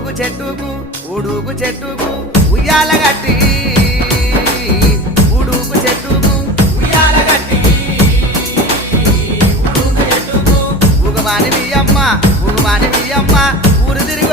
ఉడుగు చెట్టుకు ఉయ్యాల గట్టి ఉడుగు చెట్టుకు ఉయ్యాల గట్టి ఉడుగు చెట్టుకు ఉగమాని మీ అమ్మ ఊరు తిరిగి